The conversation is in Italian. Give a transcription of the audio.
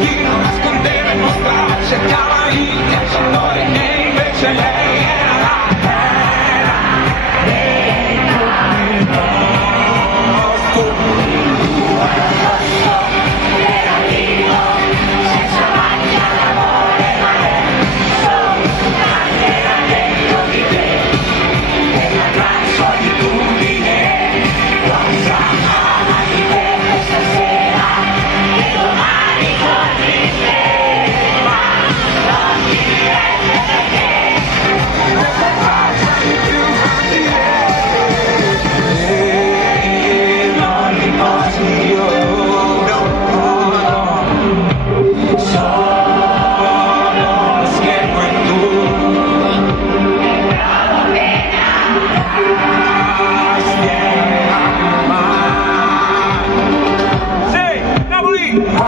Chi non nascondeva e mostrava, cercava il calciatore e invece lei era